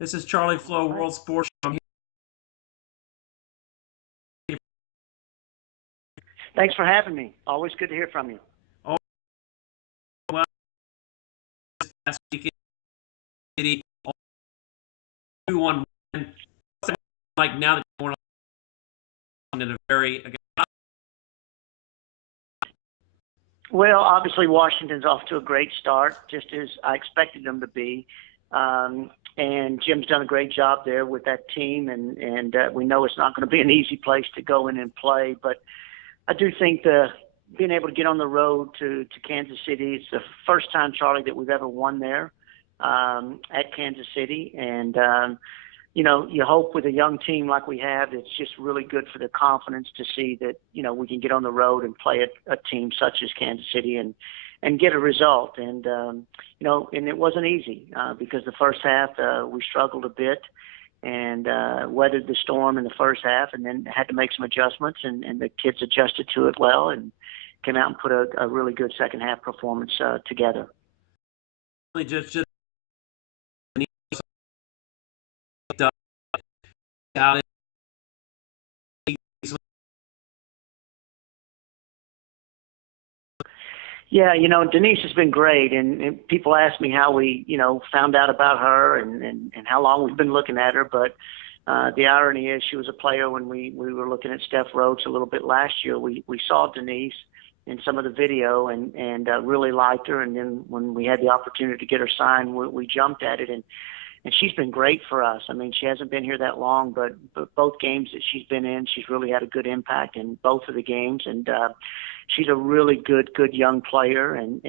This is Charlie Flowe, Right. World Sports Show. I'm here Thanks for having me. Always good to hear from you. all well last weekend. City 2-1 win. What's it like now that you're going on in a very Well, obviously Washington's off to a great start, just as I expected them to be. And Jim's done a great job there with that team, and we know it's not going to be an easy place to go in and play. But I do think being able to get on the road to Kansas City, it's the first time, Charlie, that we've ever won there at Kansas City. And you hope with a young team like we have, it's just really good for the confidence to see that, we can get on the road and play a team such as Kansas City and get a result. And, and it wasn't easy because the first half we struggled a bit and weathered the storm in the first half and then had to make some adjustments and the kids adjusted to it well and came out and put a really good second half performance together. just out. Yeah, Denise has been great, and people ask me how we, found out about her and how long we've been looking at her. But the irony is she was a player when we were looking at Steph Rhodes a little bit last year. We saw Denise in some of the video and really liked her. And then when we had the opportunity to get her signed, we jumped at it. And she's been great for us. I mean, she hasn't been here that long, but both games that she's been in, she's really had a good impact in both of the games. And she's a really good young player, and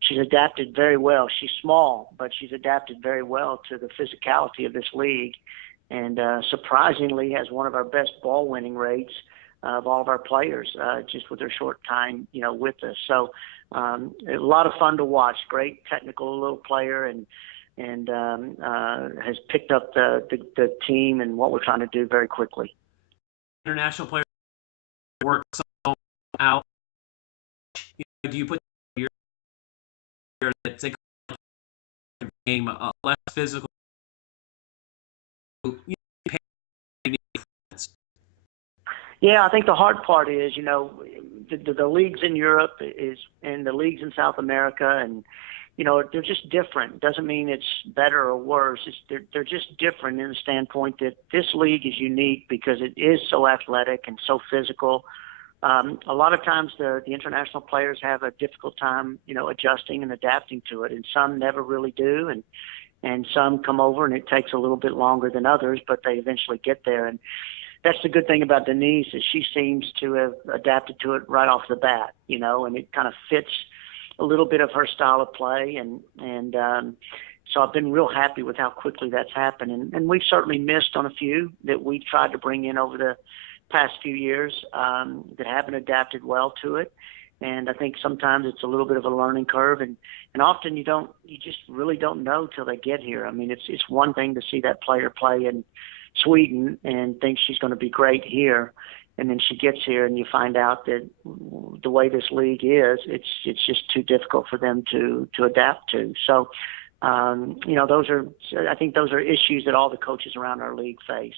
she's adapted very well. She's small, but she's adapted very well to the physicality of this league, and surprisingly has one of our best ball winning rates of all of our players, just with her short time, with us. So a lot of fun to watch. Great technical little player, and has picked up the team and what we're trying to do very quickly. International player works out. Do you put your that take game less physical? Yeah, I think the hard part is, the leagues in Europe and the leagues in South America, and they're just different. Doesn't mean it's better or worse. They're just different in the standpoint that this league is unique because it is so athletic and so physical. A lot of times the international players have a difficult time, adjusting and adapting to it, and some never really do, and some come over and it takes a little bit longer than others, but they eventually get there. And that's the good thing about Denise is she seems to have adapted to it right off the bat, and it kind of fits a little bit of her style of play, and so I've been real happy with how quickly that's happened. And we've certainly missed on a few that we tried to bring in over the past few years that haven't adapted well to it. And I think sometimes it's a little bit of a learning curve, and often you just really don't know till they get here. I mean, it's one thing to see that player play in Sweden and think she's going to be great here, and then she gets here and you find out that the way this league is, it's just too difficult for them to adapt to. So, I think those are issues that all the coaches around our league face.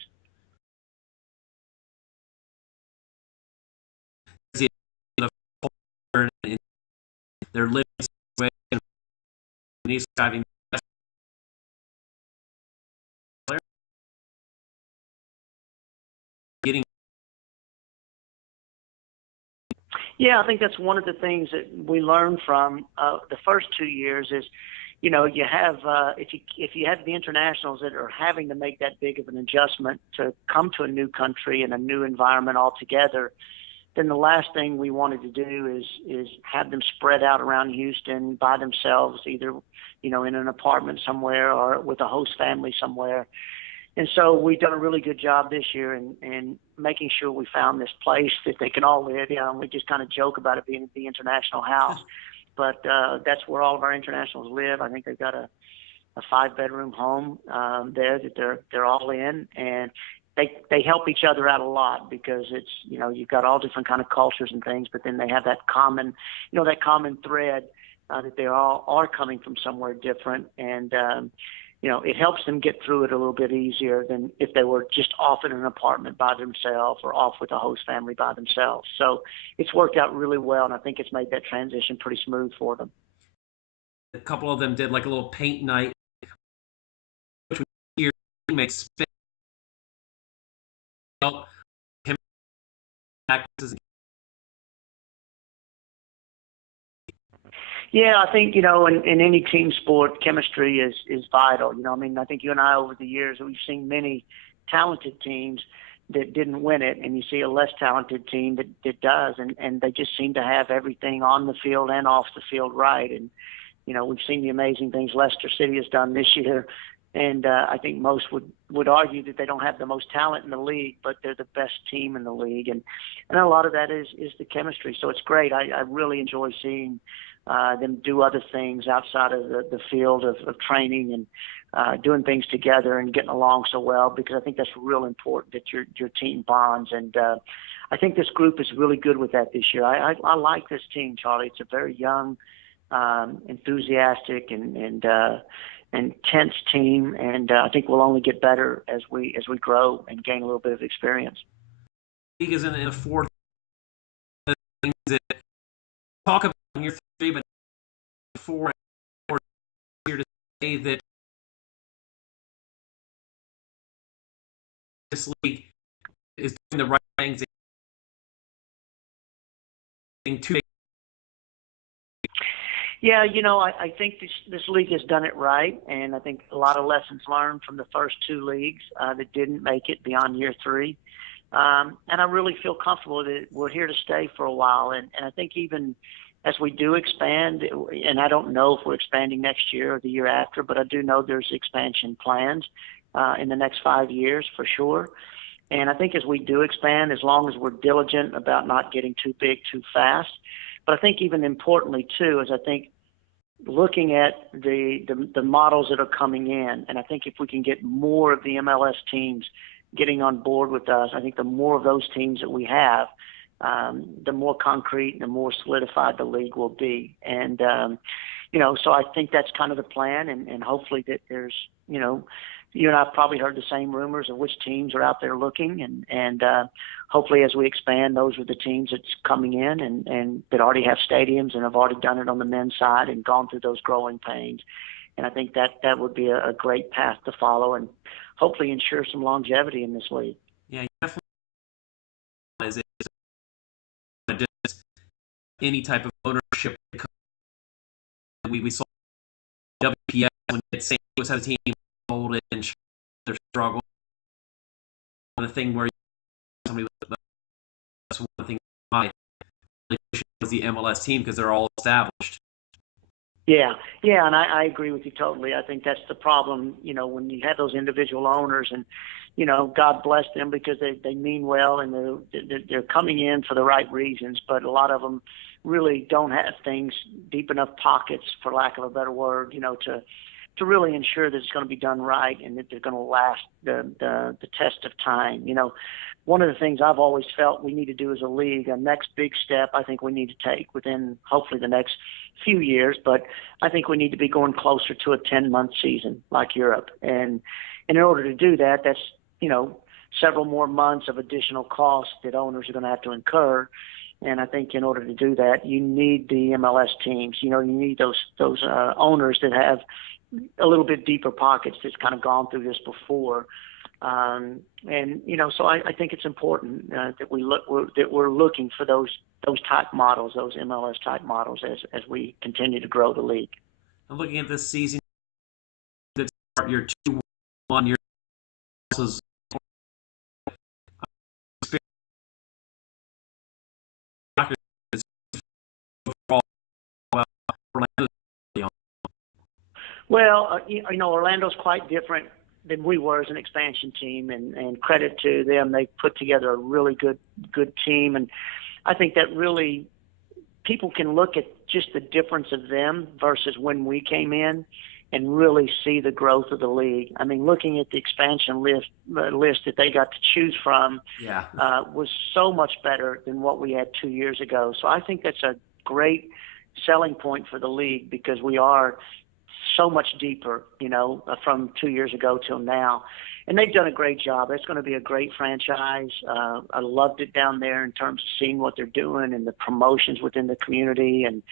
Their living situation, Denise having getting. Yeah, I think that's one of the things that we learned from the first 2 years is, you have if you have the internationals that are having to make that big of an adjustment to come to a new country and a new environment altogether, then the last thing we wanted to do is have them spread out around Houston by themselves, either, in an apartment somewhere or with a host family somewhere. And so we've done a really good job this year in making sure we found this place that they can all live. We just kind of joke about it being the international house, but that's where all of our internationals live. I think they've got a 5-bedroom home there that they're all in, and they help each other out a lot because it's, you've got all different kind of cultures and things, but then they have that common thread that they all are coming from somewhere different. And it helps them get through it a little bit easier than if they were just off in an apartment by themselves or off with a host family by themselves. So it's worked out really well, and I think it's made that transition pretty smooth for them. A couple of them did like a little paint night, which your teammates spent practices. Yeah, I think, in any team sport, chemistry is vital. I think you and I over the years, we've seen many talented teams that didn't win it, and you see a less talented team that does, and they just seem to have everything on the field and off the field right. And, we've seen the amazing things Leicester City has done this year, and I think most would argue that they don't have the most talent in the league, but they're the best team in the league. And a lot of that is the chemistry. So it's great. I really enjoy seeing them do other things outside of the field of training and doing things together and getting along so well, because I think that's real important that your team bonds. And I think this group is really good with that this year. I like this team, Charlie. It's a very young, enthusiastic and tense team, and I think we'll only get better as we grow and gain a little bit of experience. League is in the fourth. Things that talk about in year three, but four here to say that this league is doing the right things. Yeah, I think this league has done it right, and I think a lot of lessons learned from the first two leagues that didn't make it beyond year three. And I really feel comfortable that we're here to stay for a while. And I think even as we do expand, and I don't know if we're expanding next year or the year after, but I do know there's expansion plans in the next 5 years for sure. And I think as we do expand, as long as we're diligent about not getting too big too fast. But I think even importantly too is I think looking at the models that are coming in, and I think if we can get more of the MLS teams getting on board with us, I think the more of those teams that we have, the more concrete and the more solidified the league will be. And so I think that's kind of the plan, and hopefully that there's you and I've probably heard the same rumors of which teams are out there looking, and hopefully as we expand, those are the teams that's coming in and that already have stadiums and have already done it on the men's side and gone through those growing pains. And I think that would be a great path to follow and hopefully ensure some longevity in this league. Yeah, definitely. Is it just any type of ownership? We saw WPS when St. Louis had a team folded and their struggle. The thing where somebody that's one thing my was the MLS team because they're all established. Yeah, and I agree with you totally. I think that's the problem, when you have those individual owners, and God bless them because they mean well and they're coming in for the right reasons, but a lot of them really don't have things deep enough pockets, for lack of a better word, to really ensure that it's going to be done right and that they're going to last the test of time. One of the things I've always felt we need to do as a league, a next big step I think we need to take within hopefully the next few years, but I think we need to be going closer to a 10-month season like Europe. And in order to do that, that's, several more months of additional costs that owners are going to have to incur. And I think in order to do that, you need the MLS teams. You need those owners that have a little bit deeper pockets that's kind of gone through this before. So I think it's important that we're looking for those type models, those MLS type models as we continue to grow the league. I'm looking at this season. That start your 2-1 year losses. Well, Orlando's quite different than we were as an expansion team, and credit to them. They put together a really good team, and I think that really people can look at just the difference of them versus when we came in and really see the growth of the league. I mean, looking at the expansion list that they got to choose from was so much better than what we had 2 years ago. So I think that's a great selling point for the league because we are so much deeper, from 2 years ago till now. And they've done a great job. It's going to be a great franchise. I loved it down there in terms of seeing what they're doing and the promotions within the community. And,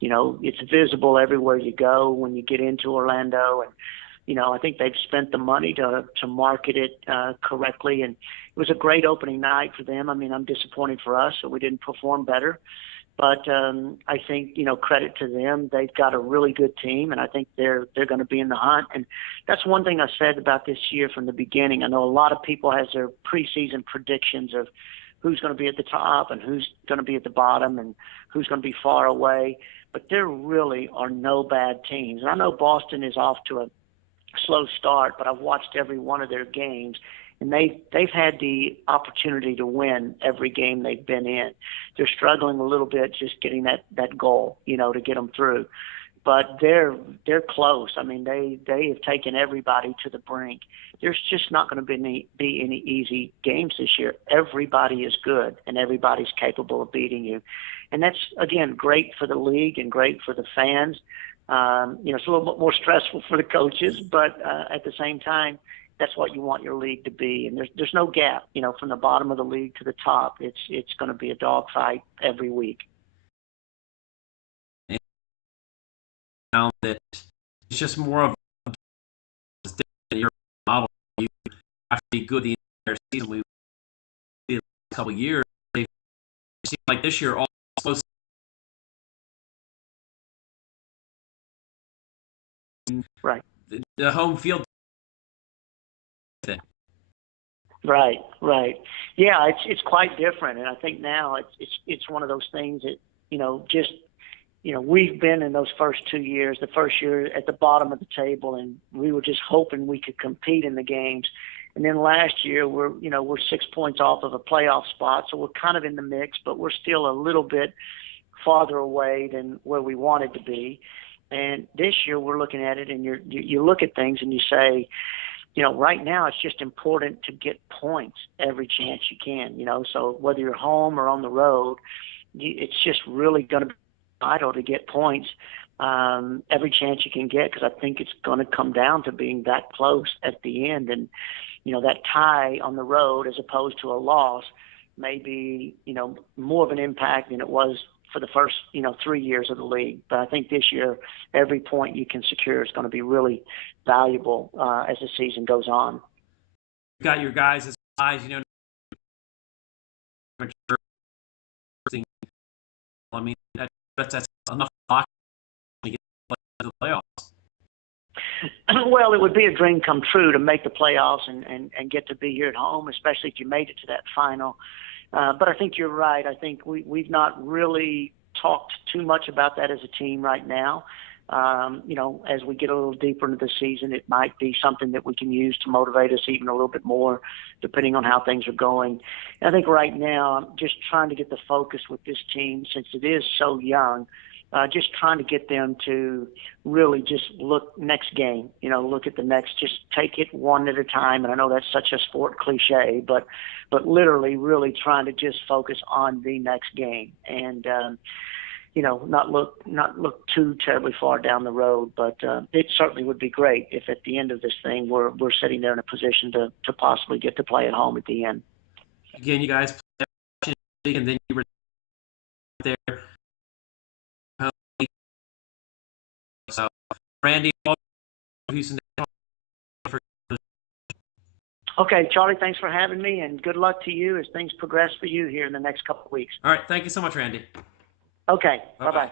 it's visible everywhere you go when you get into Orlando. And, I think they've spent the money to market it correctly. And it was a great opening night for them. I mean, I'm disappointed for us that we didn't perform better. But I think, credit to them. They've got a really good team, and I think they're going to be in the hunt. And that's one thing I said about this year from the beginning. I know a lot of people has their preseason predictions of who's going to be at the top and who's going to be at the bottom and who's going to be far away. But there really are no bad teams. And I know Boston is off to a slow start, but I've watched every one of their games. And they've had the opportunity to win every game they've been in. They're struggling a little bit just getting that goal, to get them through. But they're close. I mean, they have taken everybody to the brink. There's just not going to be any easy games this year. Everybody is good, and everybody's capable of beating you. And that's, again, great for the league and great for the fans. It's a little bit more stressful for the coaches, but at the same time, that's what you want your league to be. And there's no gap, from the bottom of the league to the top. It's going to be a dogfight every week. And now that it's just more of your model. You have to be good the entire season. We did a couple of years. It seems like this year all supposed to right. The home field thing. Right. Yeah, it's quite different, and I think now it's one of those things that we've been in those first 2 years. The first year at the bottom of the table, and we were just hoping we could compete in the games. And then last year we're 6 points off of a playoff spot, so we're kind of in the mix, but we're still a little bit farther away than where we wanted to be. And this year we're looking at it, and you look at things and you say, right now it's just important to get points every chance you can, so whether you're home or on the road, it's just really going to be vital to get points every chance you can get, because I think it's going to come down to being that close at the end. And, that tie on the road as opposed to a loss may be, more of an impact than it was for the first, 3 years of the league. But I think this year, every point you can secure is going to be really valuable as the season goes on. You've got your guys' size, I mean, that's enough to get to the playoffs. Well, it would be a dream come true to make the playoffs and get to be here at home, especially if you made it to that final. But I think you're right. I think we've not really talked too much about that as a team right now. As we get a little deeper into the season, it might be something that we can use to motivate us even a little bit more, depending on how things are going. And I think right now, I'm just trying to get the focus with this team, since it is so young, just trying to get them to really just look next game, look at the next, just take it one at a time. And I know that's such a sport cliche, but literally really trying to just focus on the next game and, not look too terribly far down the road. But it certainly would be great if at the end of this thing we're sitting there in a position to possibly get to play at home at the end. Again, you guys play and then you were there. So, Randy, Houston. Okay, Charlie, thanks for having me, and good luck to you as things progress for you here in the next couple of weeks. All right, thank you so much, Randy. Okay, bye-bye.